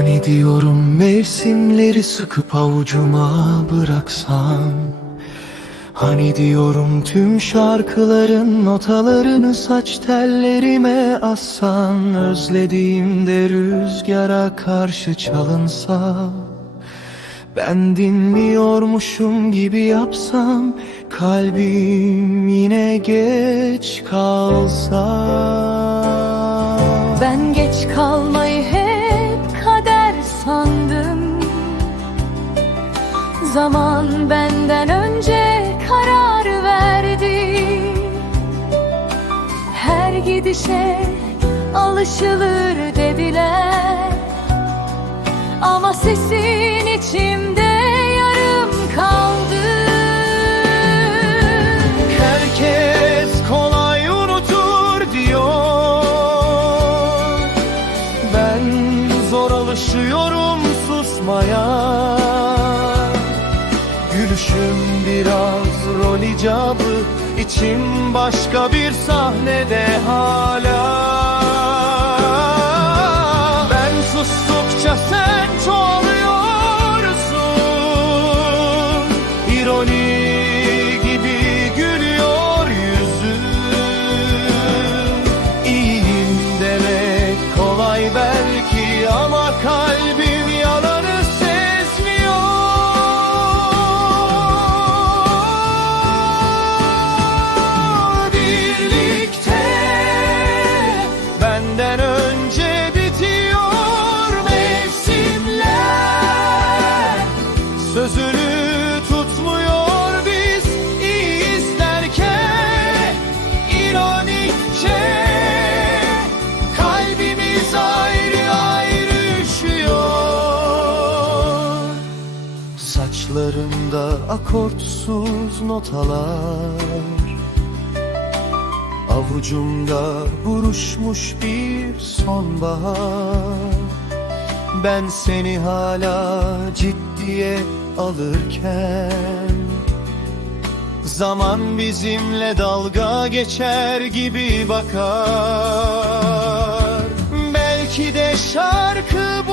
Hani diyorum mevsimleri sıkıp avucuma bıraksam. Hani diyorum tüm şarkıların notalarını saç tellerime assan. Özlediğimde rüzgara karşı çalınsa. Ben dinliyormuşum gibi yapsam Kalbim yine geç kalsa. Ben geç kalmayı Zaman benden önce karar verdi. Her gidişe alışılır dediler. Ama sesin içimde yarım kaldı. Herkes kolay unutur diyor. Ben zor alışıyorum Gülüşüm biraz rol icabı. İçim başka bir sahnede hala. Ben sustukça sen çoğalıyorsun Saçlarında akortsuz notalar. Avucumda buruşmuş bir sonbahar. Ben seni hala ciddiye alırken Zaman bizimle dalga geçer gibi bakar. Belki de şarkı bu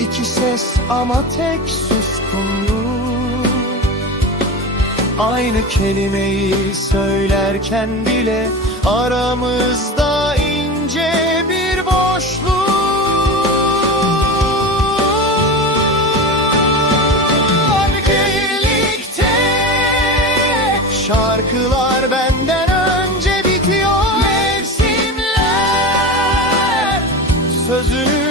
İki ses ama tek suskunluk. Aynı kelimeyi söylerken bile aramızda ince bir boşluk. Birlikte şarkılar benden önce bitiyor. Mevsimler sözünü